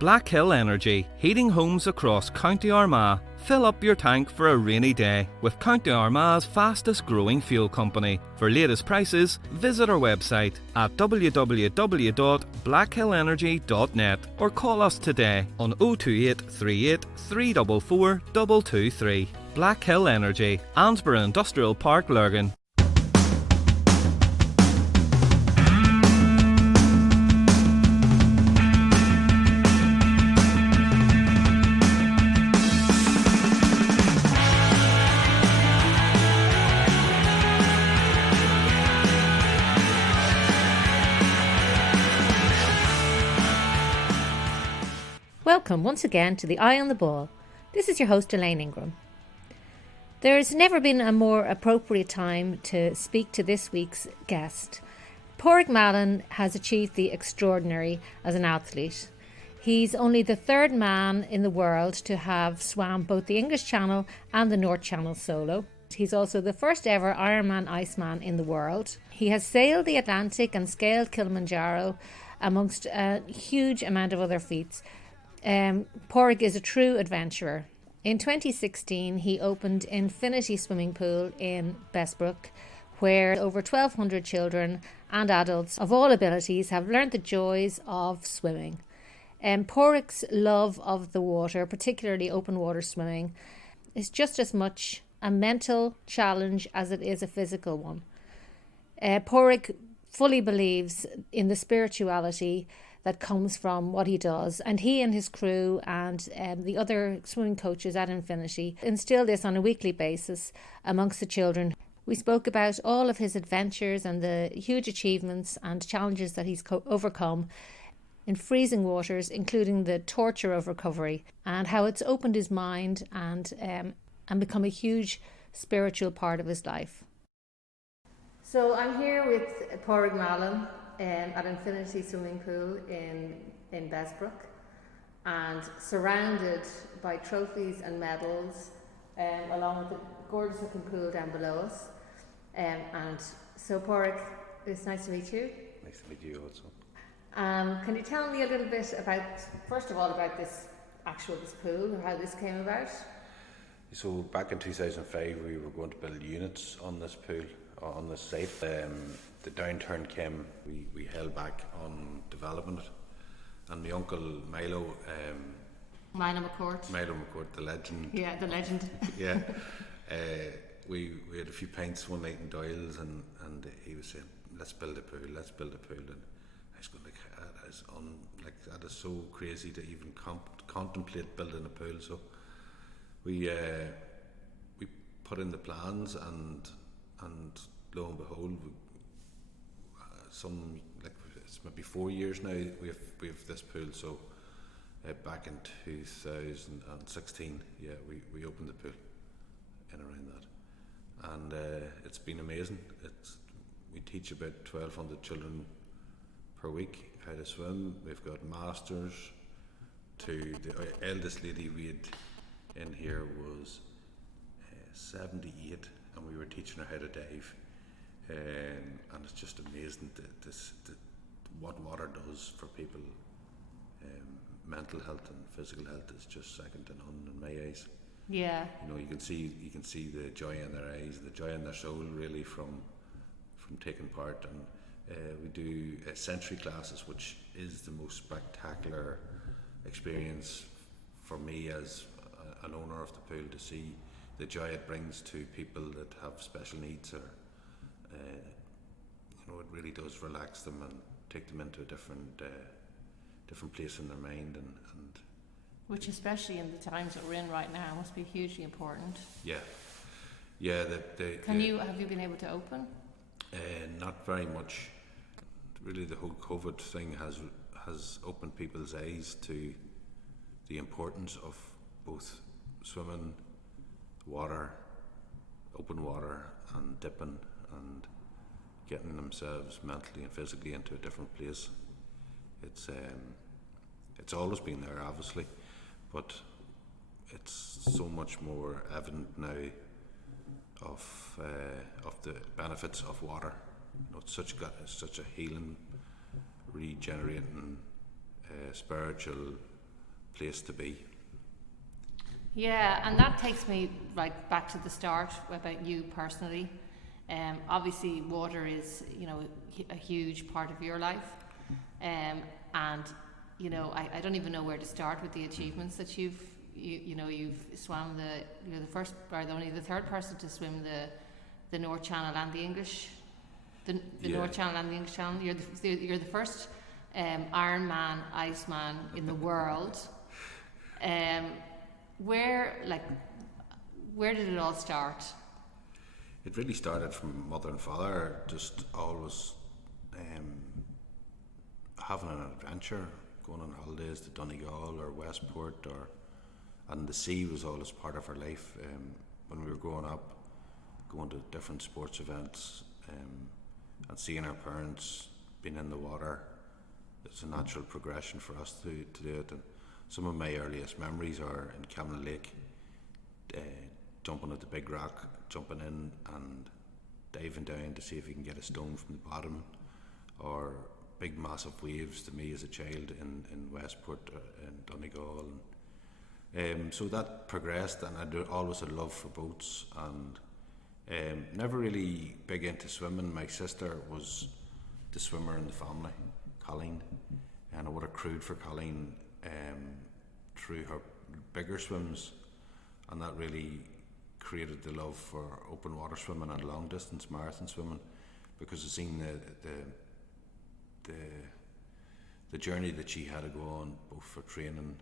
Black Hill Energy, heating homes across County Armagh. Fill up your tank for a rainy day with County Armagh's fastest growing fuel company. For latest prices, visit our website at www.blackhillenergy.net or call us today on 028 38 344 223. Black Hill Energy, Ansborough Industrial Park, Lurgan. Welcome once again to the Eye on the Ball. This is your host Elaine Ingram. There has never been a more appropriate time to speak to this week's guest. Padraig Mallon has achieved the extraordinary as an athlete. He's only the third man in the world to have swam both the English Channel and the North Channel solo. He's also the first ever Ironman Iceman in the world. He has sailed the Atlantic and scaled Kilimanjaro amongst a huge amount of other feats. Padraig is a true adventurer. In 2016, he opened Infinity Swimming Pool in Bessbrook, where over 1,200 children and adults of all abilities have learnt the joys of swimming. Padraig's love of the water, particularly open water swimming, is just as much a mental challenge as it is a physical one. Padraig fully believes in the spirituality that comes from what he does, and he and his crew and the other swimming coaches at Infinity instill this on a weekly basis amongst the children. We spoke about all of his adventures and the huge achievements and challenges that he's overcome in freezing waters, including the torture of recovery, and how it's opened his mind and become a huge spiritual part of his life. So I'm here with Padraig Mallon at Infinity Swimming Pool in Bessbrook, and surrounded by trophies and medals, along with the gorgeous looking pool down below us. And so Padraig, it's nice to meet you. Nice to meet you also. Can you tell me a little bit about, first of all, about this pool, or how this came about? So back in 2005 we were going to build units on this pool, on this site. The downturn came, we held back on developing it, and my uncle Milo McCourt, the legend. Yeah, the legend. Yeah. We had a few pints one night in Doyle's, and he was saying, let's build a pool, and I was going that is so crazy to even contemplate building a pool. So we put in the plans, and lo and behold, it's maybe 4 years now we have this pool. So back in 2016, we opened the pool in around that, and it's been amazing. We teach about 1,200 children per week how to swim. We've got masters. To the eldest lady we had in here was 78, and we were teaching her how to dive. And it's just amazing what water does for people. Mental health and physical health is just second to none in my eyes. Yeah. You can see the joy in their eyes, the joy in their soul, really, from taking part. And we do sensory classes, which is the most spectacular experience for me as an owner of the pool, to see the joy it brings to people that have special needs, or it really does relax them and take them into a different place in their mind, and which, especially in the times that we're in right now, must be hugely important. Yeah. Have you been able to open? Not very much. Really, the whole COVID thing has opened people's eyes to the importance of both swimming, water, open water, and dipping, and getting themselves mentally and physically into a different place. It's always been there, obviously, but it's so much more evident now of the benefits of water. It's such a healing, regenerating, spiritual place to be. Yeah, and that takes me right back to the start about you personally. Obviously, water is, a huge part of your life, and I don't even know where to start with the achievements that you've swam you're the first or only the third person to swim the North Channel and the English, the North Channel and the English Channel. You're the first Ironman Iceman in the world. Where did it all start? It really started from mother and father, just always having an adventure, going on holidays to Donegal or Westport, and the sea was always part of our life. When we were growing up, going to different sports events, and seeing our parents being in the water, it's a natural progression for us to do it. And some of my earliest memories are in Camelot Lake, jumping at the big rock, jumping in and diving down to see if you can get a stone from the bottom, or big massive waves to me as a child in Westport, in Donegal. So that progressed, and I always had love for boats, and never really big into swimming. My sister was the swimmer in the family, Colleen, and I would have crewed for Colleen through her bigger swims, and that really created the love for open water swimming and long distance marathon swimming, because I seen the journey that she had to go on, both for training,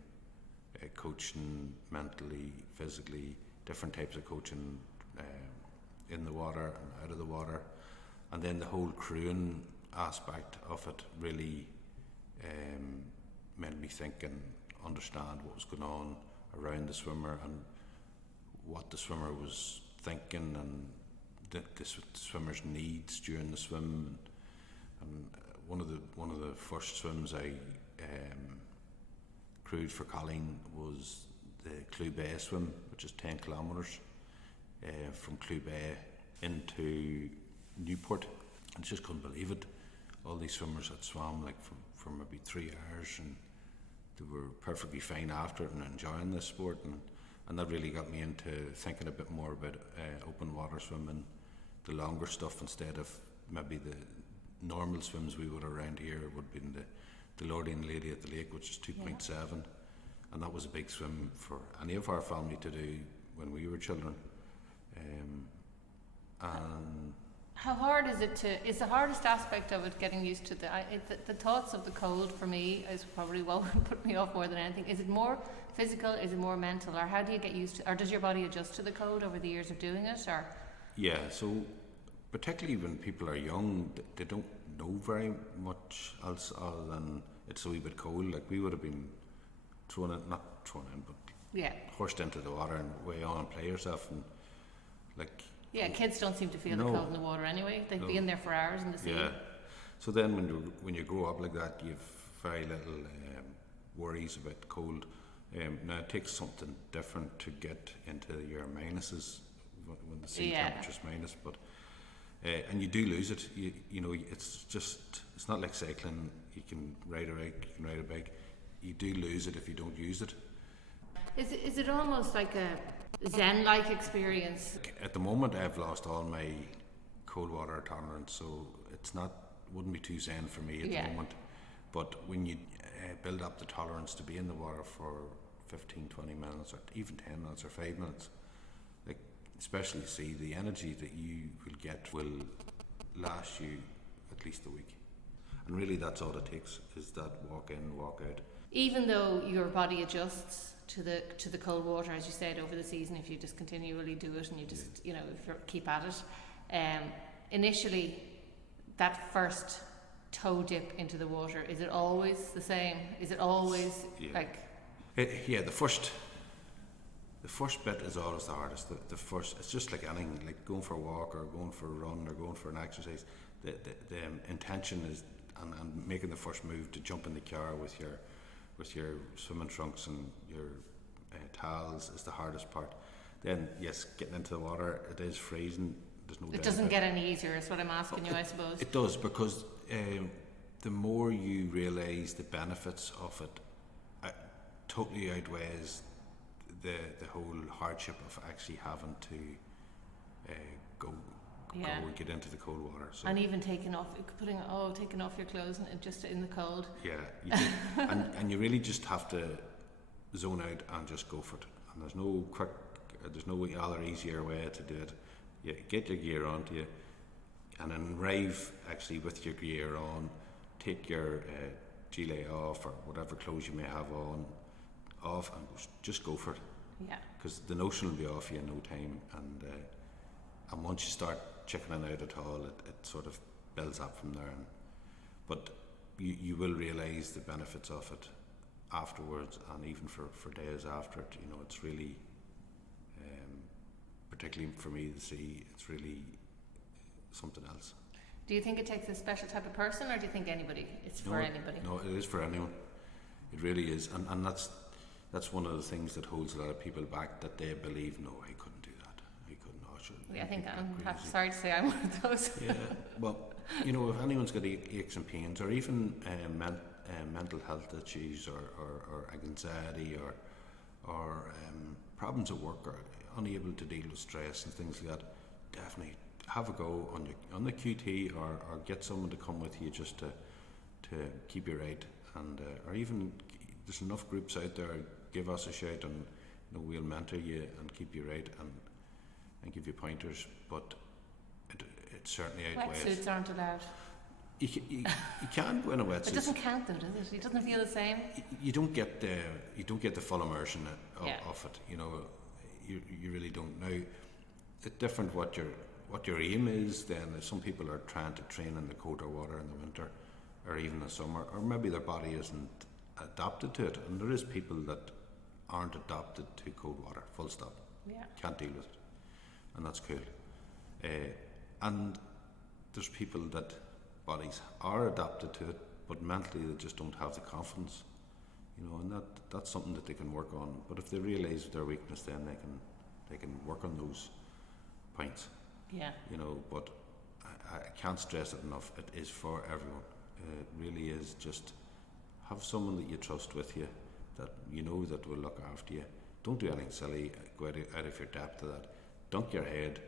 coaching mentally, physically, different types of coaching in the water and out of the water, and then the whole crewing aspect of it really made me think and understand what was going on around the swimmer and what the swimmer was thinking, and the swimmer's needs during the swim. And one of the first swims I crewed for Colleen was the Clew Bay swim, which is 10 kilometres from Clew Bay into Newport. I just couldn't believe it. All these swimmers had swam like for maybe 3 hours, and they were perfectly fine after it and enjoying this sport, and that really got me into thinking a bit more about open water swimming, the longer stuff, instead of maybe the normal swims we would around here would be in the Lordy and Lady at the Lake, which is 2.7, and that was a big swim for any of our family to do when we were children. And how hard is it is the hardest aspect of it getting used to the thoughts of the cold for me is probably what would put me off more than anything. Is it more physical, is it more mental, or how do you get used to, or does your body adjust to the cold over the years of doing it? Or yeah, so particularly when people are young, they don't know very much else other than it's a wee bit cold. Like we would have been not thrown in, but horsed into the water and way on and play yourself, and like. Yeah, kids don't seem to feel the cold in the water anyway. They'd be in there for hours in the sea. Yeah. So then when you grow up like that, you've very little worries about cold. Now it takes something different to get into your minuses when the sea temperature's minus, but and you do lose it. You know, it's not like cycling. You can ride a bike, you can ride a bike. You do lose it if you don't use it. Is it almost like a Zen-like experience? At the moment, I've lost all my cold water tolerance, so wouldn't be too Zen for me at the moment. But when you build up the tolerance to be in the water for 15, 20 minutes, or even 10 minutes or 5 minutes, like especially see the energy that you will get will last you at least a week. And really, that's all it takes, is that walk in, walk out. Even though your body adjusts to the cold water, as you said, over the season, if you just continually do it and you just if you keep at it, initially that first toe dip into the water, is it always the same? Is it always the first bit is always the hardest. The first, it's just like anything, like going for a walk or going for a run or going for an exercise. The intention is and making the first move to jump in the car with your swimming trunks and your towels is the hardest part. Then yes, getting into the water, it is freezing. It doesn't get any easier, is what I'm asking you, I suppose. It does, because the more you realise the benefits of it, totally outweighs the whole hardship of actually having to go and get into the cold water. So, and even taking off your clothes and just in the cold. Yeah, you do. and you really just have to zone out and just go for it. And there's no other easier way to do it. You get your gear onto you, and then arrive actually with your gear on. Take your gilet off or whatever clothes you may have off, and just go for it. Yeah. Because the notion will be off you in no time, and once you start chickening out at all, it sort of builds up from there. But you will realise the benefits of it afterwards, and even for days after it. You know, it's really, particularly for me, the sea, it's really something else. Do you think it takes a special type of person, or do you think it's for anybody? No, it is for anyone. It really is, and that's one of the things that holds a lot of people back, that they believe, no, I couldn't do that. I couldn't. I think I'm sorry to say I'm one of those. Yeah, well, you know, if anyone's got aches and pains, or even mental health issues, or anxiety, or problems at work, or unable to deal with stress and things like that, definitely have a go on the QT, or get someone to come with you just to keep you right, and or even there's enough groups out there. Give us a shout, and we'll mentor you and keep you right, and give you pointers. But it certainly outweighs. Wetsuits aren't allowed. You can't go in a wetsuit. It doesn't count though, does it? It doesn't feel the same. You don't get the full immersion of it. You know, you really don't. Now, it's different what your aim is. Then some people are trying to train in the colder water in the winter, or even the summer, or maybe their body isn't adapted to it. And there is people that aren't adapted to cold water. Full stop. Yeah. Can't deal with it, and that's cool. And there's people that bodies are adapted to it, but mentally they just don't have the confidence. You know, and that's something that they can work on. But if they realise their weakness, then they can work on those points. Yeah. You know, but I can't stress it enough. It is for everyone. It really is. Just have someone that you trust with you, that you know that will look after you. Don't do anything silly. Go out of your depth of that. Dunk your head,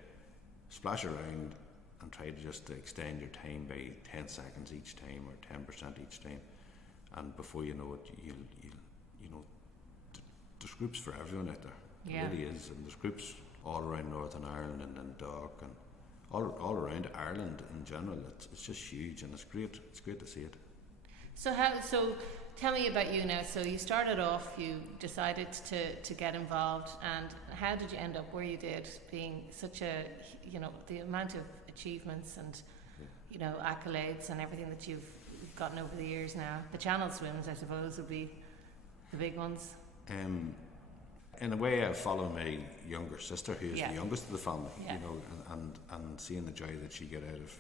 splash around, and try to just extend your time by 10 seconds each time, or 10% each time. And before you know it, you know, there's groups for everyone out there. Yeah. It really is. And there's groups all around Northern Ireland and Dock, and all around Ireland in general. It's just huge, and it's great. It's great to see it. So tell me about you now. So you started off, you decided to get involved, and how did you end up where you did, being such a, you know, the amount of achievements and, you know, accolades and everything that you've gotten over the years now. The channel swims, I suppose, would be the big ones. In a way, I follow my younger sister, who is the youngest of the family, Yeah. you know, and seeing the joy that she get out of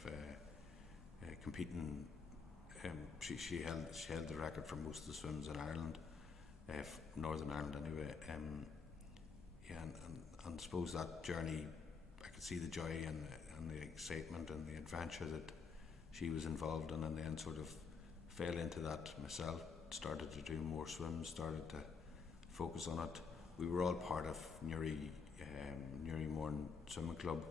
competing. She held the record for most of the swims in Ireland, Northern Ireland anyway. And I suppose that journey, I could see the joy and the excitement and the adventure that she was involved in, and then sort of fell into that myself. Started to do more swims, started to focus on it. We were all part of Newry Morn Swimming Club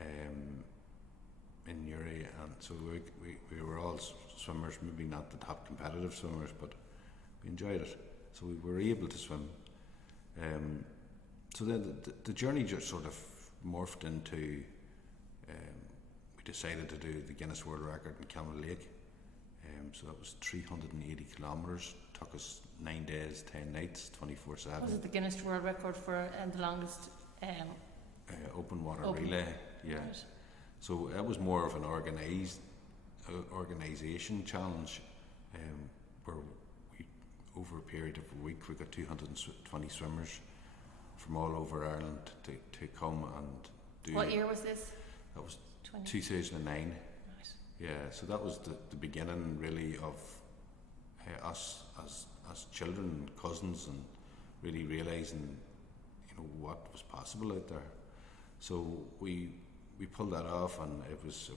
in Newry, and so we were all swimmers, maybe not the top competitive swimmers, but we enjoyed it. So we were able to swim. So then the journey just sort of morphed into, we decided to do the Guinness World Record in Campbell Lake. So that was 380 kilometres, took us 9 days, 10 nights, 24/7. Was it the Guinness World Record for the longest open water relay? Yeah. Right. So that was more of an organisation challenge, where we, over a period of a week, we got 220 swimmers from all over Ireland to come and do. What year was this? That was 2009. 2009. Right. Yeah, so that was the beginning really of us as children, cousins, and really realising, you know, what was possible out there. So we pulled that off, and it was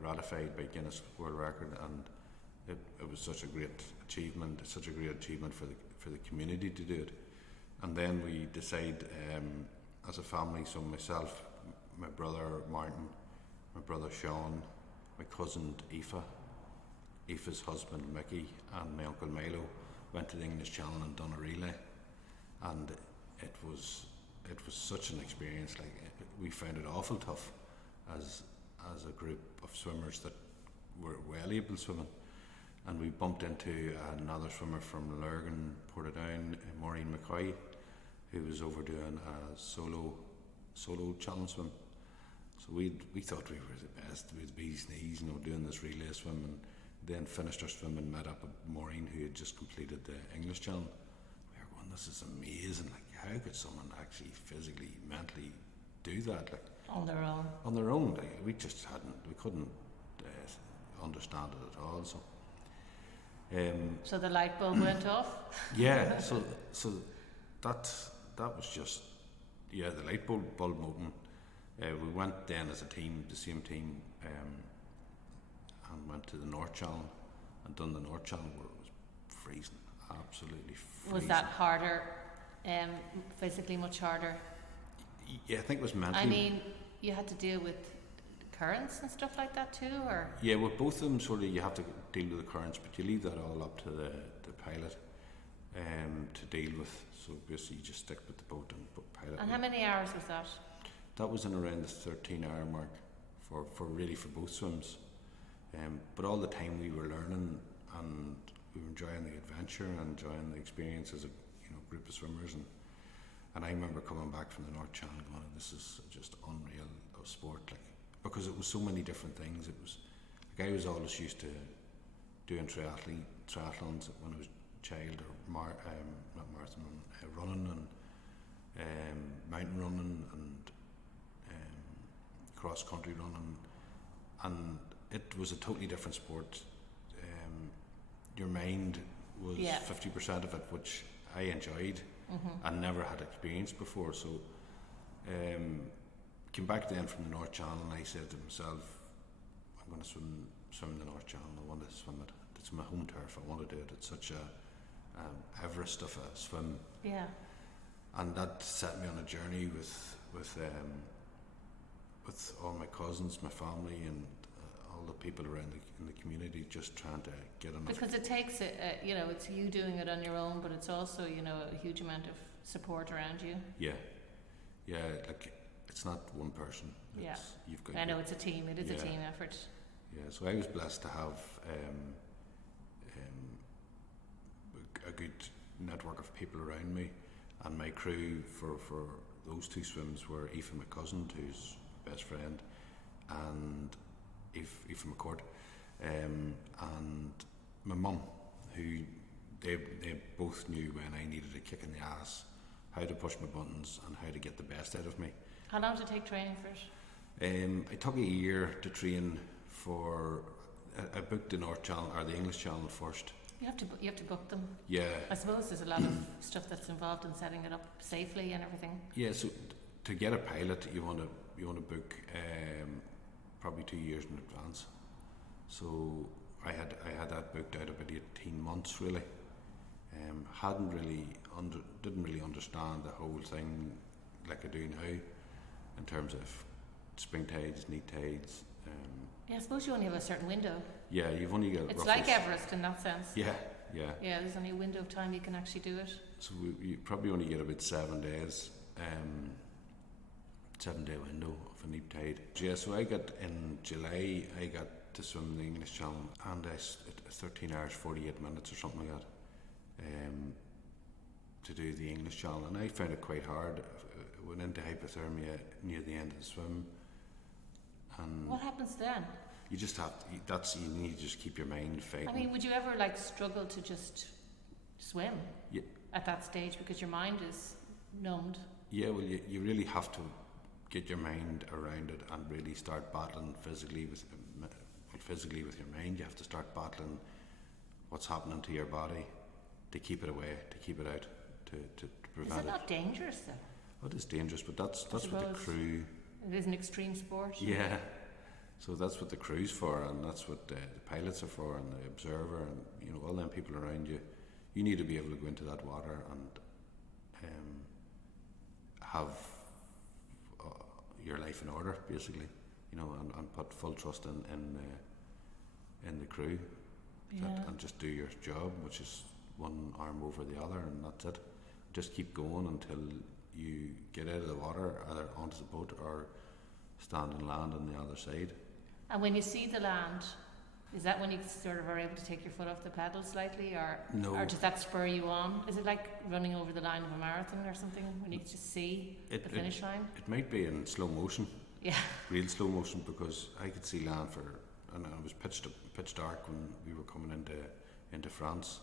ratified by Guinness World Record, and it was such a great achievement. For for the community to do it. And then we decide as a family, so myself, my brother Martin, my brother Sean, my cousin Aoife's husband Mickey, and my uncle Milo went to the English Channel and done a relay, and it was such an experience. Like, we found it awful tough as a group of swimmers that were well able swimming, and we bumped into another swimmer from Lurgan, Portadown, Maureen McCoy, who was over doing a solo challenge swim. So we thought we were the best, we had the bee's knees, doing this relay swim, and then finished our swim and met up with Maureen, who had just completed the English Channel. We were going, this is amazing, like, how could someone actually physically, mentally do that? Like, on their own. On their own, like, we couldn't understand it at all. So the light bulb went off? Yeah, so that was just, the light bulb opened. We went then as a team, the same team, and went to the North Channel and done the North Channel, where it was freezing, absolutely freezing. Was that harder, physically much harder? Yeah, I think it was mentally. I mean, you had to deal with currents and stuff like that too, or? Yeah, with both of them, sort of, you have to deal with the currents, but you leave that all up to the pilot to deal with. So basically, you just stick with the boat and pilot. And how many hours was that? That was in around the 13-hour mark for both swims. But all the time we were learning, and we were enjoying the adventure and enjoying the experience as a group of swimmers. And I remember coming back from the North Channel going, this is just unreal of sport, like, because it was so many different things. It was like, I was always used to doing triathlons when I was a child, or not marathon, running and mountain running and cross country running, and it was a totally different sport. Your mind was 50% of it, which I enjoyed and never had experienced before. So came back then from the North Channel, and I said to myself, I'm going to swim the North Channel. I want to swim it. It's my home turf. I want to do it. It's such a Everest of a swim. Yeah. And that set me on a journey with all my cousins, my family, and all the people around in the community, just trying to get enough. Because it takes it's you doing it on your own, but it's also a huge amount of support around you. Yeah, like, it's not one person. You've got. I know it's a team. It is a team effort. Yeah, so I was blessed to have a good network of people around me, and my crew for those two swims were Aoife, my cousin, who's best friend, and Aoife McCourt, and my mum, who they both knew when I needed a kick in the ass, how to push my buttons and how to get the best out of me. How long did it take training for it? It took a year to train for. I booked the North Channel or the English Channel first. You have to book them. Yeah. I suppose there's a lot of stuff that's involved in setting it up safely and everything. Yeah. So to get a pilot, you want to book probably 2 years in advance. So I had that booked out about 18 months really. Didn't really understand the whole thing like I do now, in terms of spring tides, neap tides. I suppose you only have a certain window. Yeah, you've only got. It's like Everest in that sense. Yeah. Yeah, there's only a window of time you can actually do it. So you probably only get about 7 days. 7-day window of a neap tide. Yeah, so I got in July. I got to swim the English Channel, and 13 hours 48 minutes or something like that. To do the English Channel, and I found it quite hard. I went into hypothermia near the end of the swim. And what happens then? You just have to, you need to just keep your mind fighting. I mean, would you ever struggle to just swim at that stage because your mind is numbed? Yeah, well, you really have to get your mind around it and really start battling physically with your mind. You have to start battling what's happening to your body to keep it away, to keep it out, to prevent it. Is it not dangerous though? Well, it is dangerous, but that's what the crew. It is an extreme sport. Yeah. So that's what the crew's for, and that's what the pilots are for, and the observer, and all them people around you. you need to be able to go into that water and have your life in order, basically, and put full trust in the crew, and just do your job, which is one arm over the other, and that's it. Just keep going until you get out of the water, either onto the boat or stand and land on the other side. And when you see the land, is that when you sort of are able to take your foot off the pedal slightly, or No. or does that spur you on? Is it like running over the line of a marathon or something, when you just see the finish line? It might be in slow motion, Yeah. real slow motion, because I could see land and it was pitch dark when we were coming into France,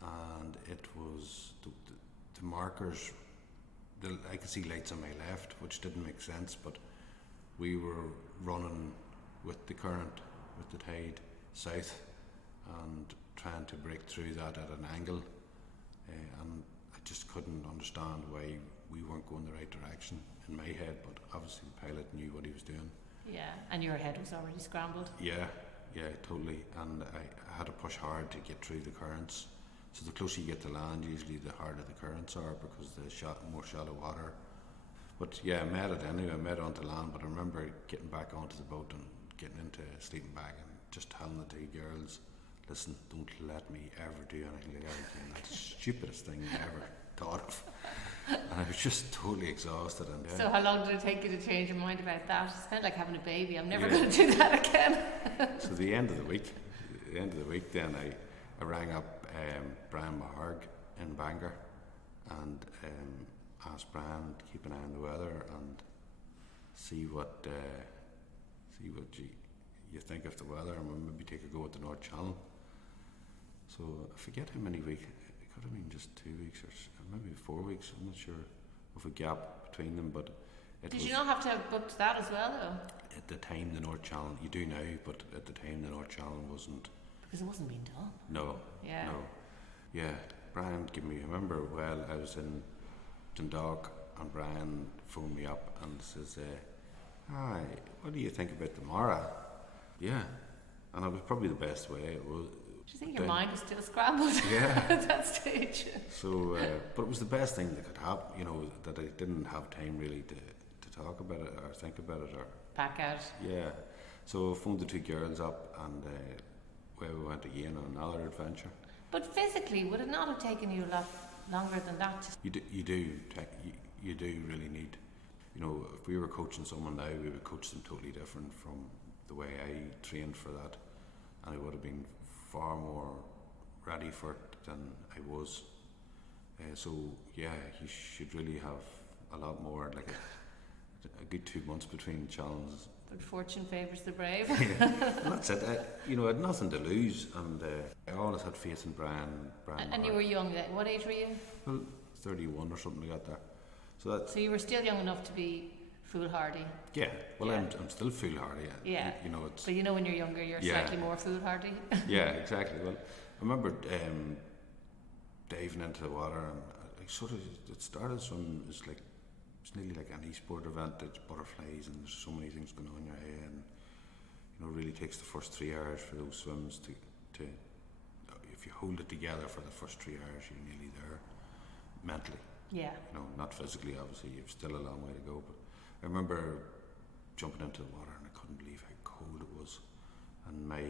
and it was the markers. I could see lights on my left, which didn't make sense, but we were running with the current, with the tide south, and trying to break through that at an angle, and I just couldn't understand why we weren't going the right direction in my head, but obviously the pilot knew what he was doing. Yeah, and your head was already scrambled. Yeah, totally, and I had to push hard to get through the currents. So the closer you get to land, usually the harder the currents are, because the more shallow water. But yeah, I made it anyway. I made it onto land, but I remember getting back onto the boat and getting into a sleeping bag and just telling the two girls, listen, don't let me ever do anything like that again. That's the stupidest thing I ever thought of. And I was just totally exhausted. And So how long did it take you to change your mind about that? It's kind of like having a baby. I'm never going to do that again. So the end of the week, then I rang up Brian Maharg in Bangor and asked Brian to keep an eye on the weather and see what you think of the weather, and we'll maybe take a go at the North Channel. So I forget how many weeks. It could have been just 2 weeks or maybe 4 weeks. I'm not sure of a gap between them, but Did you not have to have booked that as well, though? At the time, the North Channel, you do now, but at the time the North Channel wasn't. Because it wasn't being done. No. Yeah. No. Yeah. Brian gave me. I remember I was in Dundalk, and Brian phoned me up and says, "Hi, what do you think about tomorrow?" Yeah, and it was probably the best way. It was. Do you think your mind was still scrambled Yeah. at that stage? So, but it was the best thing that could happen. That I didn't have time really to talk about it or think about it or. Back out. Yeah. So I phoned the two girls up, and we went again on another adventure. But physically, would it not have taken you a lot longer than that? You do really need. If we were coaching someone now, we would coach them totally different from the way I trained for that, and I would have been far more ready for it than I was. So yeah, you should really have a lot more, like a good 2 months between challenges. But fortune favours the brave. Yeah, that's it. I had nothing to lose, and I always had faith in Brian. And you were young then. What age were you? Well, 31 or something like that there. So you were still young enough to be foolhardy. Yeah. Well, Yeah. I'm still foolhardy. Yeah. It's. So when you're younger, you're Yeah. slightly more foolhardy. Yeah, exactly. Well, I remember diving into the water, and it started swimming. It's nearly like any sport event. There's butterflies, and there's so many things going on in your head, and it really takes the first 3 hours for those swims to if you hold it together for the first 3 hours, you're nearly there mentally. Yeah. Not physically, obviously. You've still a long way to go. But I remember jumping into the water, and I couldn't believe how cold it was, and my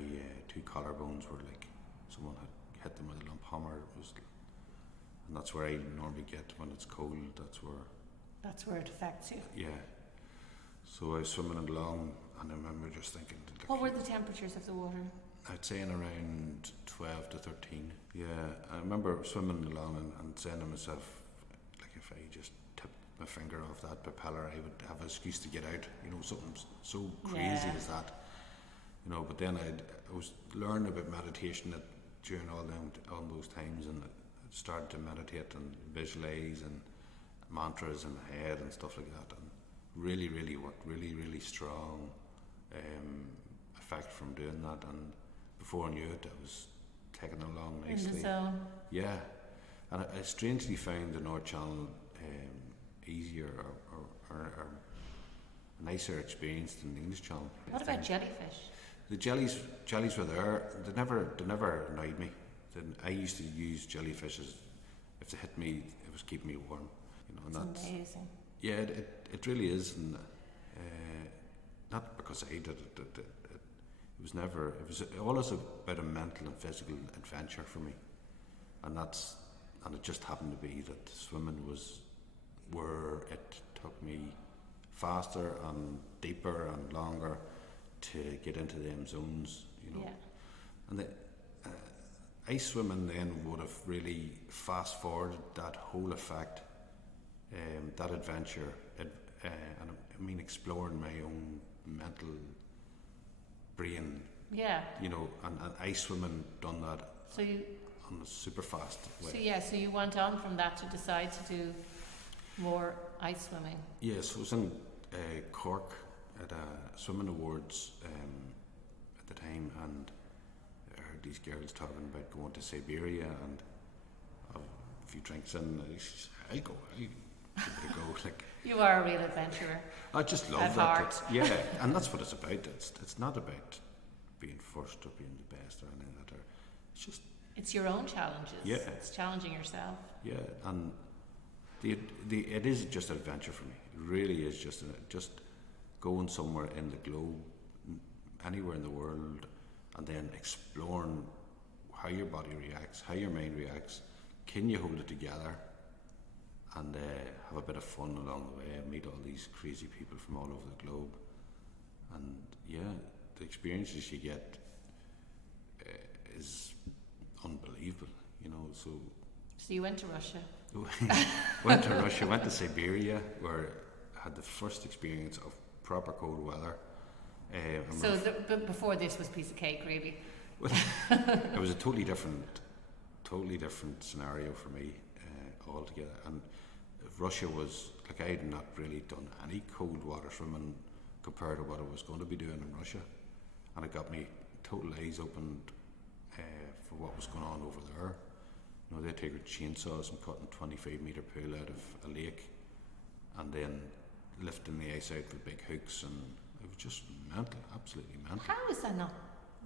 2 collarbones were like someone had hit them with a lump hammer. And that's where I normally get when it's cold. That's where it affects you. Yeah. So I was swimming along, and I remember just thinking. What were the temperatures of the water? I'd say in around 12 to 13. Yeah, I remember swimming along and saying to myself, like, if I just tipped my finger off that propeller, I would have an excuse to get out. Something so crazy as that. But then I was learning about meditation during all those times, and I started to meditate and visualize and mantras in my head and stuff like that, and really, really worked, really, really strong effect from doing that. And before I knew it, I was taking along nicely. In the zone. Yeah, and I strangely found the North Channel easier or a nicer experience than the English Channel. What about jellyfish? The jellies were there. They never annoyed me. then I used to use jellyfishes. If they hit me, it was keeping me warm. You know, and It's amazing. yeah, it really is, and not because I did it. It was never. It was always about a mental and physical adventure for me, and it just happened to be that swimming was where it took me faster and deeper and longer to get into them zones. You know, Yeah. and the ice swimming then would have really fast forwarded that whole effect, that adventure, and I mean exploring my own mental brain. Yeah. You know, and ice swimming done that So you on a super fast way. so you went on from that to decide to do more ice swimming. Yes, I was in Cork at a swimming awards at the time, and I heard these girls talking about going to Siberia and a few drinks in. I'll go. I'll give it a go. Like, You are a real adventurer. I just love At that. heart. Yeah, and that's what it's about. It's not about being first or being the best or anything like that. It's just It's your own challenges. Yeah. It's challenging yourself. yeah, and it is just an adventure for me. It really is just going somewhere in the globe, anywhere in the world, and then exploring how your body reacts, how your mind reacts. Can you hold it together and have a bit of fun along the way and meet all these crazy people from all over the globe? And yeah, the experiences you get is unbelievable, you know. So So you went to Russia. went to Russia, went to Siberia, where I had the first experience of proper cold weather. So but before this was piece of cake, really. It was a totally different scenario for me altogether. And Russia was like, I had not really done any cold water swimming compared to what I was going to be doing in Russia, and it got me total eyes opened for what was going on over there. You know, they take chainsaws and cutting 25-metre pool out of a lake, and then lifting the ice out with big hooks, and it was just mental, absolutely mental. How is that not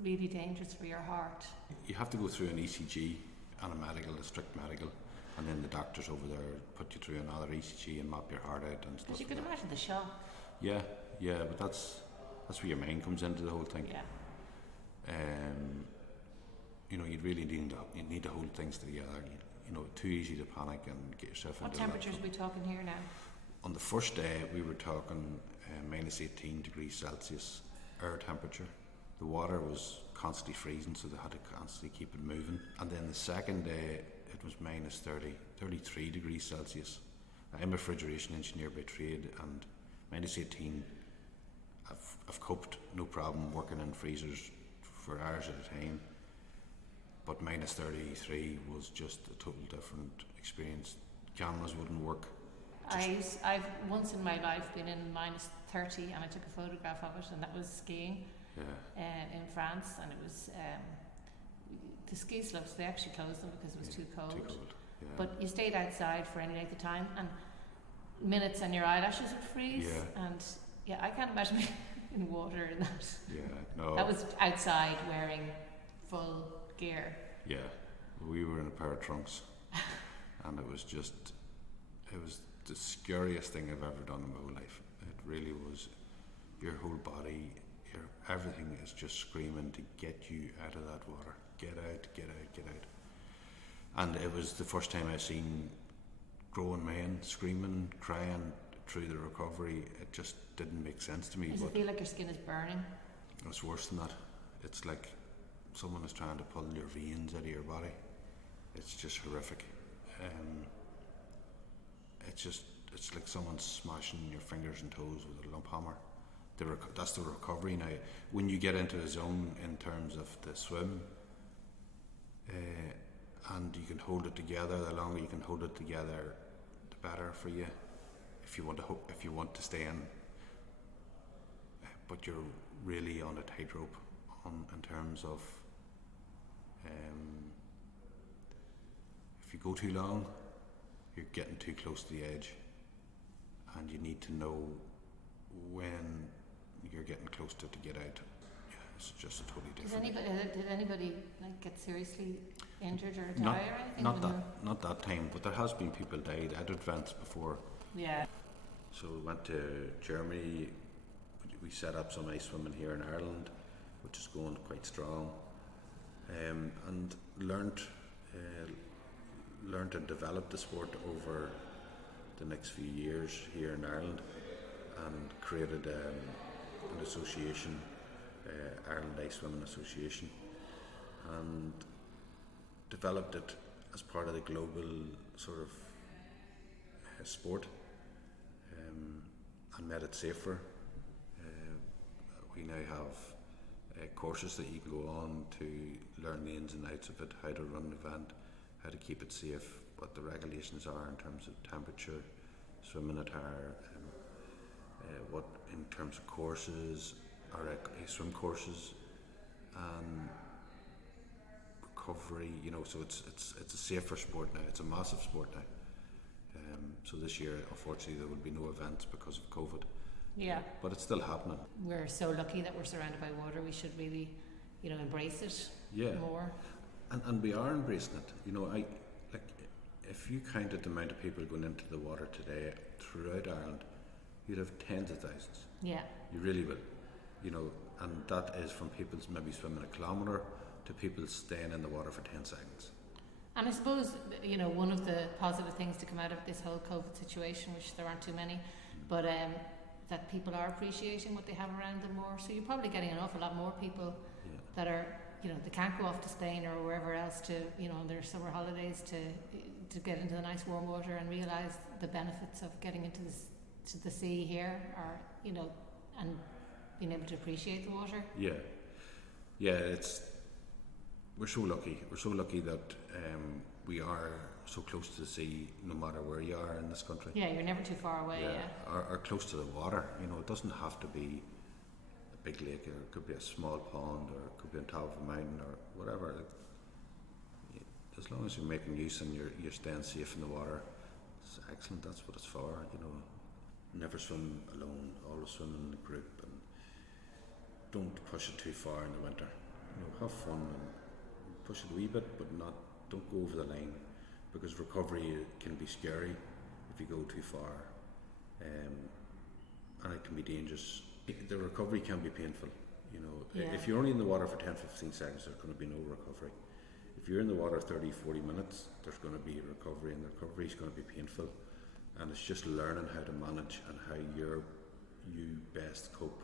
really dangerous for your heart? You have to go through an ECG and a strict medical, and then the doctors over there put you through another ECG and map your heart out and stuff. Because you like could that. imagine the shock. Yeah, but that's where your mind comes into the whole thing. Yeah. You know, you really need to hold things together. You know, too easy to panic and get yourself What into temperatures that. are we talking here now? On the first day, we were talking minus 18 degrees Celsius air temperature. The water was constantly freezing, so they had to constantly keep it moving. And then the second day, it was minus 33 degrees Celsius. I'm a refrigeration engineer by trade, and minus 18, I've coped no problem working in freezers for hours at a time. But minus 33 was just a total different experience. Cameras wouldn't work. I've once in my life been in minus 30 and I took a photograph of it, and that was skiing in France, and it was the ski slopes, they actually closed them because it was too cold. Too cold, yeah. But you stayed outside for any length of time, and minutes and your eyelashes would freeze. Yeah. And yeah, I can't imagine being in water in that. Yeah, no. That was outside wearing full gear. Yeah, we were in a pair of trunks, and it was the scariest thing I've ever done in my whole life. It really was. Your whole body, everything is just screaming to get you out of that water. Get out, get out, get out. And it was the first time I've seen grown men screaming, crying through the recovery. It just didn't make sense to me. Does it feel like your skin is burning? It's worse than that. It's like someone is trying to pull your veins out of your body. It's just horrific. It's like someone smashing your fingers and toes with a lump hammer. That's the recovery now. When you get into a zone in terms of the swim, and you can hold it together, the longer you can hold it together, the better for you. If you want to stay in, but you're really on a tightrope in terms of if you go too long, you're getting too close to the edge, and you need to know when you're getting close to get out. It's just a totally Did different. anybody like get seriously injured or die Not, or anything? not that time, but there has been people died at events before. Yeah. So we went to Germany. We set up some ice swimming here in Ireland, which is going quite strong, and learned and developed the sport over the next few years here in Ireland, and created an association, Ireland Ice Swimming Association, and developed it as part of the global sort of sport, and made it safer. We now have courses that you can go on to learn the ins and outs of it, how to run an event, how to keep it safe, what the regulations are in terms of temperature, swimming attire, what in terms of courses, or swim courses, and recovery. So it's a safer sport now. It's a massive sport now. So this year, unfortunately, there will be no events because of COVID. Yeah. But it's still happening. We're so lucky that we're surrounded by water. We should really, embrace it more. And we are embracing it. If you counted the amount of people going into the water today throughout Ireland, you'd have tens of thousands. Yeah. You really will. And that is from people maybe swimming a kilometre to people staying in the water for 10 seconds. And I suppose, one of the positive things to come out of this whole COVID situation, which there aren't too many, but that people are appreciating what they have around them more. So you're probably getting an awful lot more people that are, they can't go off to Spain or wherever else to, on their summer holidays to get into the nice warm water and realise the benefits of getting into to the sea here, or, and being able to appreciate the water. Yeah, we're so lucky. We're so lucky that we are so close to the sea, no matter where you are in this country. Yeah, you're never too far away. Or close to the water. It doesn't have to be a big lake, or it could be a small pond, or it could be on top of a mountain, or whatever. As long as you're making use and you're staying safe in the water, it's excellent. That's what it's for. Never swim alone. Always swim in a group, and don't push it too far in the winter. Have fun and push it a wee bit, but don't go over the line, because recovery can be scary if you go too far, and it can be dangerous. The recovery can be painful. If you're only in the water for 10-15 seconds, there's going to be no recovery. If you're in the water 30-40 minutes, there's going to be recovery, and the recovery is going to be painful, and it's just learning how to manage and how you best cope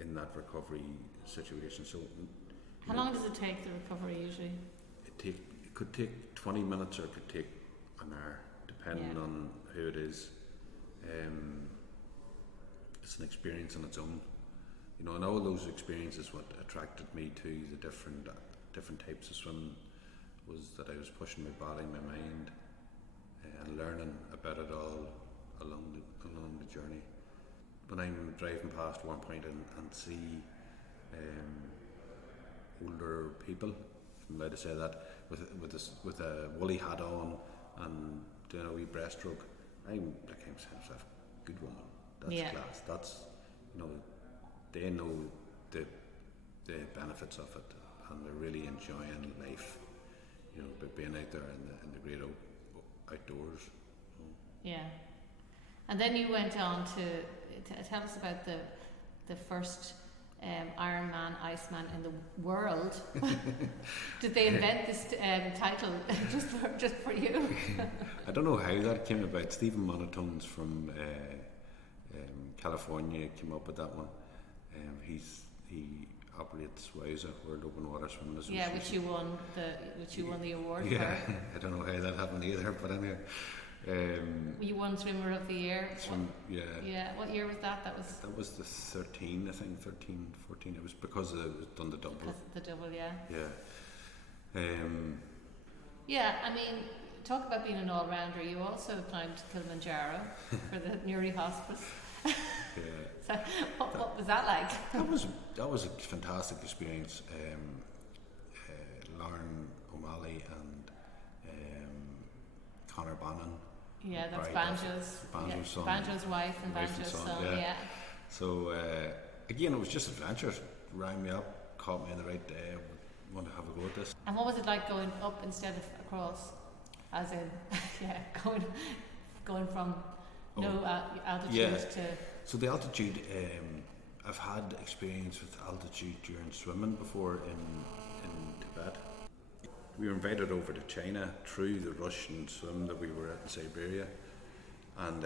in that recovery situation. So, how long does it take, the recovery, usually? It could take 20 minutes, or it could take an hour, depending on who it is. It's an experience on its own, and all those experiences, what attracted me to the different types of swimming was that I was pushing my body, my mind, and learning about it all along the journey. When I'm driving past one point and see older people, if I'm allowed to say that, with a woolly hat on and doing a wee breaststroke, I'm saying to myself, good woman, that's class. That's, they know the benefits of it, and they're really enjoying life, by being out there in the great outdoors. Yeah. And then you went on to tell us about the first Ironman Iceman in the world. Did they invent this title just for you? I don't know how that came about. Stephen Monatones from California came up with that one. He operates WOWSA, World Open Water Swimming Association. Yeah, which you won the award for. I don't know how that happened either, but anyway. You won Swimmer of the Year. Yeah. What year was that? That was the 13, I think, 13, 14. It was because it was done the double. Because the double, yeah. Yeah. I mean, talk about being an all-rounder. You also climbed Kilimanjaro for the Newry Hospice. Yeah. So, what was that like? That was a fantastic experience. Lauren O'Malley and Conor Bannon. Yeah, that's Banjo's. Banjo's son. Banjo's wife and Banjo's son. Yeah. So again, it was just adventures. Rang me up, caught me in the right day. Want to have a go at this. And what was it like going up instead of across? As in, yeah, going from altitude to... So the altitude, I've had experience with altitude during swimming before in Tibet. We were invited over to China through the Russian swim that we were at in Siberia, and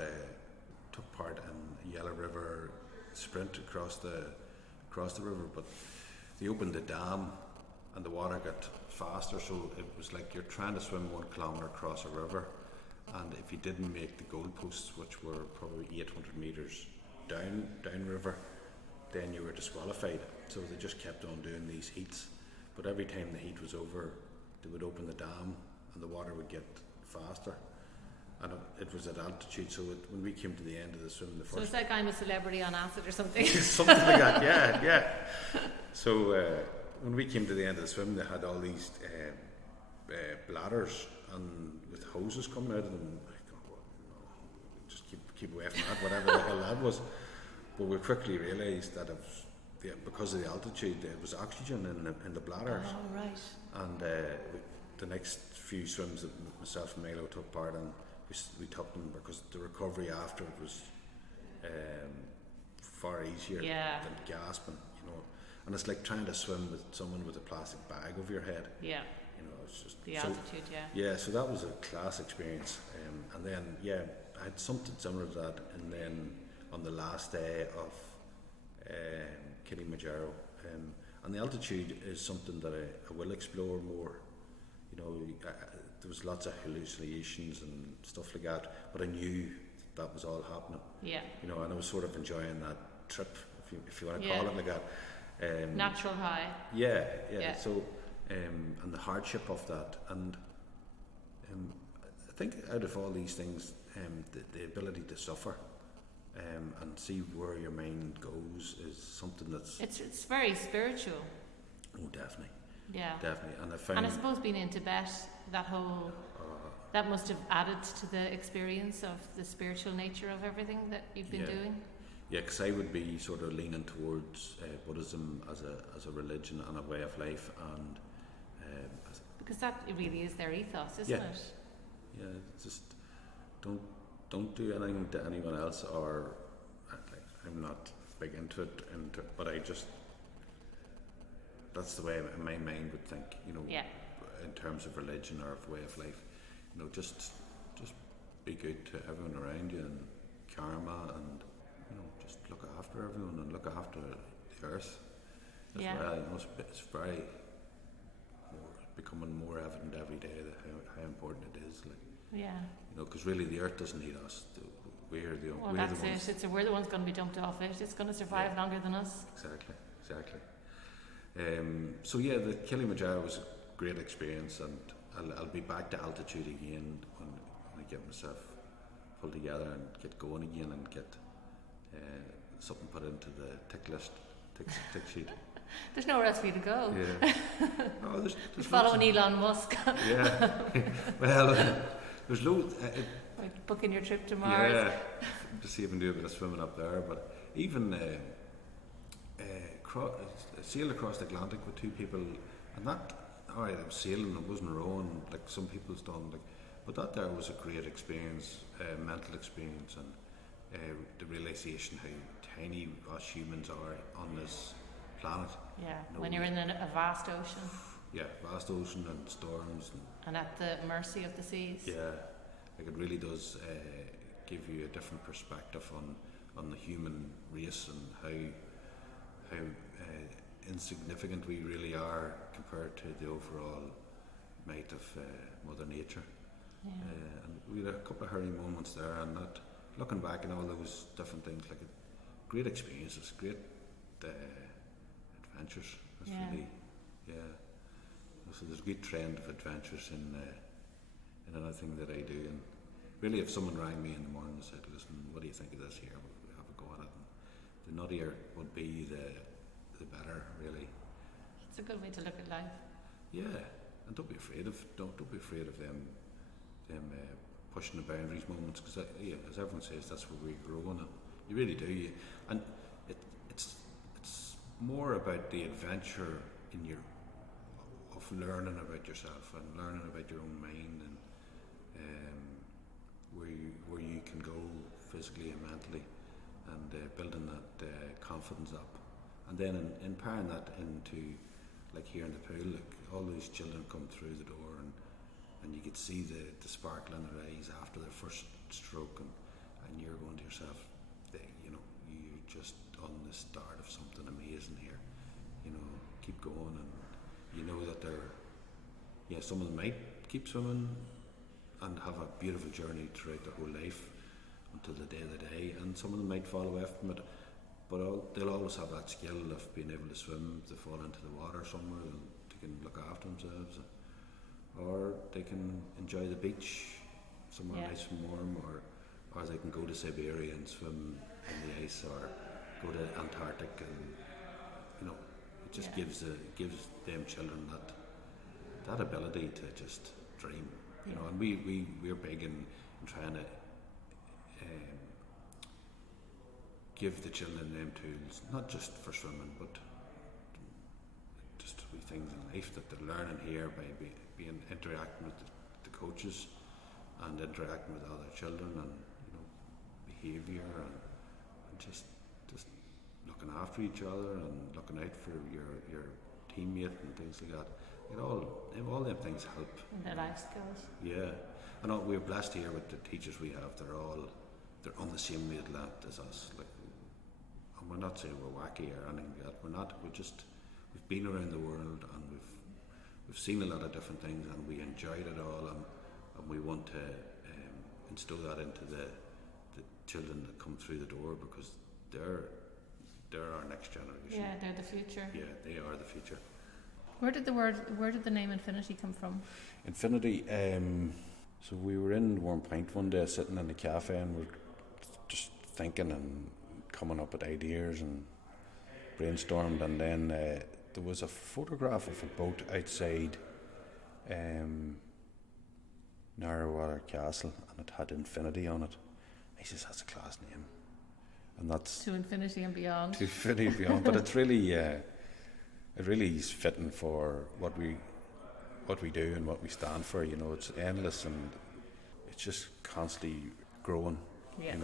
took part in Yellow River sprint across the river. But they opened the dam, and the water got faster, so it was like you're trying to swim 1 kilometre across a river, and if you didn't make the goalposts, which were probably 800 metres downriver, then you were disqualified. So they just kept on doing these heats, but every time the heat was over, they would open the dam and the water would get faster, and it was at altitude. So when we came to the end of the swim, so it's like I'm a celebrity on acid or something. Something like that, yeah. So when we came to the end of the swim, they had all these bladders and with hoses coming out of them. I thought, well, no, just keep away from that, whatever the hell that was. But we quickly realised that because of the altitude, there was oxygen in the bladders. Oh, right. And the next few swims that myself and Milo took part in, we took them because the recovery after it was far easier than gasping, you know. And it's like trying to swim with someone with a plastic bag over your head. Yeah. You know, it's just the altitude. Yeah. So that was a class experience. And then I had something similar to that. And then on the last day of Kilimanjaro, and the altitude is something that I will explore more. You know, there was lots of hallucinations and stuff like that, but I knew that was all happening. Yeah. You know, and I was sort of enjoying that trip, if you want to call it like that. Natural high. Yeah. So, and the hardship of that, and I think out of all these things, the ability to suffer. And see where your mind goes is something that's... It's very spiritual. Oh, definitely. Yeah. Definitely. And I found... And I suppose being in Tibet, that whole... that must have added to the experience of the spiritual nature of everything that you've been doing. Yeah, because I would be sort of leaning towards Buddhism as a religion and a way of life, and... because that really is their ethos, isn't it? Yeah, just don't do anything to anyone else, or I'm not big into it, but I just, that's the way my mind would think, you know, in terms of religion or of way of life, you know, just be good to everyone around you, and karma, and you know, just look after everyone and look after the earth as well. You know, it's very becoming more evident every day that how important it is, like. Yeah. You know, because really the earth doesn't need us. We're the well, we're that's the ones. We're the ones going to be dumped off it. It's going to survive longer than us. Exactly. So the Kilimanjaro was a great experience, and I'll be back to altitude again when I get myself pulled together and get going again and get something put into the tick sheet. There's nowhere else for you to go. Yeah. No, there's following Elon Musk. Yeah. Well, there's loads. Like booking your trip to Mars. Yeah. To see if I can do a bit of swimming up there, but even sailed across the Atlantic with two people, and that, alright, I was sailing, I wasn't rowing like some people's done, but that there was a great experience, mental experience, and the realisation how tiny us humans are on this planet. Yeah, when you're in a vast ocean. Yeah, vast ocean and storms. And at the mercy of the seas. Yeah, like it really does give you a different perspective on the human race and how insignificant we really are compared to the overall might of Mother Nature. Yeah. And we had a couple of hurry moments there, and that, looking back on all those different things, like great experiences, great adventures. That's really, so there's a good trend of adventures in anything that I do. And really, if someone rang me in the morning and said, "Listen, what do you think of this here? We'll have a go at it." And the nuttier would be, the better, really. It's a good way to look at life. Yeah, and don't be afraid of them pushing the boundaries moments, because as everyone says, that's where we grow, and you really do. And more about the adventure of learning about yourself and learning about your own mind, and where you can go physically and mentally, and building that confidence up, and then in pairing that into, like here in the pool, like all these children come through the door, and you could see the sparkle in their eyes after their first stroke, and you're going to yourself, you just on the start of something amazing here, keep going, and you know that some of them might keep swimming and have a beautiful journey throughout their whole life until the day of the day, and some of them might fall away from it, but they'll always have that skill of being able to swim. If they fall into the water somewhere, they can look after themselves, or they can enjoy the beach somewhere nice and warm, or they can go to Siberia and swim in the ice, or go to Antarctic, and it just gives them children that ability to just dream, and we're big in trying to give the children them tools, not just for swimming, but just wee things in life that they're learning here by being interacting with the coaches and interacting with other children, and behaviour, and just looking after each other and looking out for your teammate and things like that. All them things help. And their life skills. Yeah, and we're blessed here with the teachers we have. They're on the same wavelength as us. Like, and we're not saying we're wacky or anything like that. We're not. We've been around the world, and we've seen a lot of different things, and we enjoyed it all, and we want to instill that into the children that come through the door, because they're our next generation. Yeah, they're the future. Yeah, they are the future. Where did the name Infinity come from? Infinity. So we were in Warm Point one day, sitting in the cafe, and we're just thinking and coming up with ideas and brainstormed, and then there was a photograph of a boat outside Narrowwater Castle, and it had Infinity on it. He says, that's a class name, and that's to infinity and beyond. To infinity and beyond, but it's really it really is fitting for what we do and what we stand for. It's endless, and it's just constantly growing. Yeah.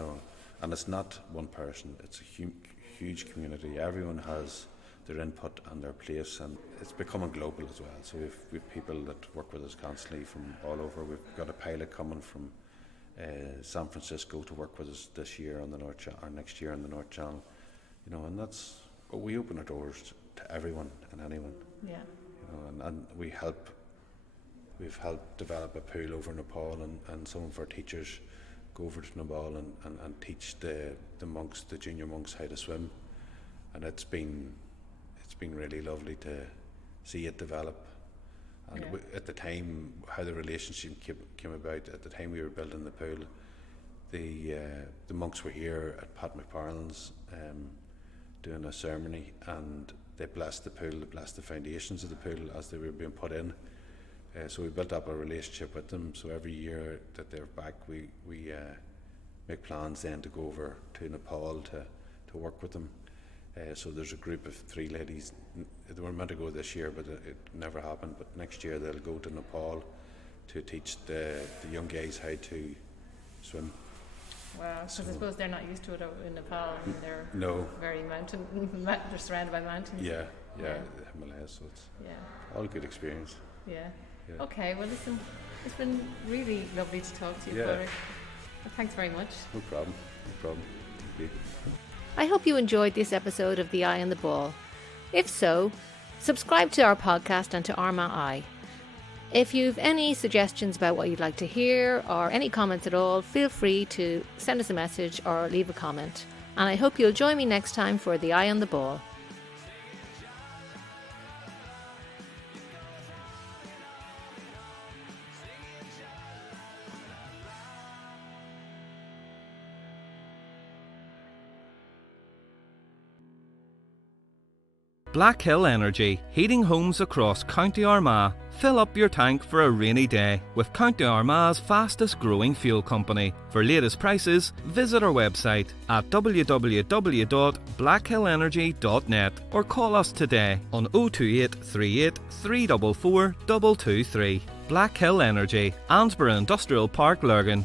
And it's not one person; it's a huge community. Everyone has their input and their place, and it's becoming global as well. So we've people that work with us constantly from all over. We've got a pilot coming from San Francisco to work with us this year on the North Channel, or next year on the North Channel. And that's, we open our doors to everyone and anyone. Yeah. And we've helped develop a pool over in Nepal, and some of our teachers go over to Nepal and teach the monks, the junior monks, how to swim, and it's been really lovely to see it develop. And at the time, how the relationship came about, at the time we were building the pool, the monks were here at Padraig Mallon's doing a ceremony, and they blessed the pool, they blessed the foundations of the pool as they were being put in. So we built up a relationship with them. So every year that they're back, we make plans then to go over to Nepal to work with them. So there's a group of 3 ladies. They were meant to go this year, but it never happened. But next year they'll go to Nepal to teach the young guys how to swim. Wow, because I suppose they're not used to it in Nepal. I mean, they're very they're surrounded by mountains. Yeah, the Himalayas. So it's all a good experience. Yeah. Okay, well listen, it's been really lovely to talk to you, Padraig. Thanks very much. No problem. Thank you. I hope you enjoyed this episode of The Eye on the Ball. If so, subscribe to our podcast and to Armagh Eye. If you've any suggestions about what you'd like to hear, or any comments at all, feel free to send us a message or leave a comment. And I hope you'll join me next time for The Eye on the Ball. Black Hill Energy, heating homes across County Armagh. Fill up your tank for a rainy day with County Armagh's fastest growing fuel company. For latest prices, visit our website at www.blackhillenergy.net or call us today on 028 38 344 223. Black Hill Energy, Ansborough Industrial Park, Lurgan.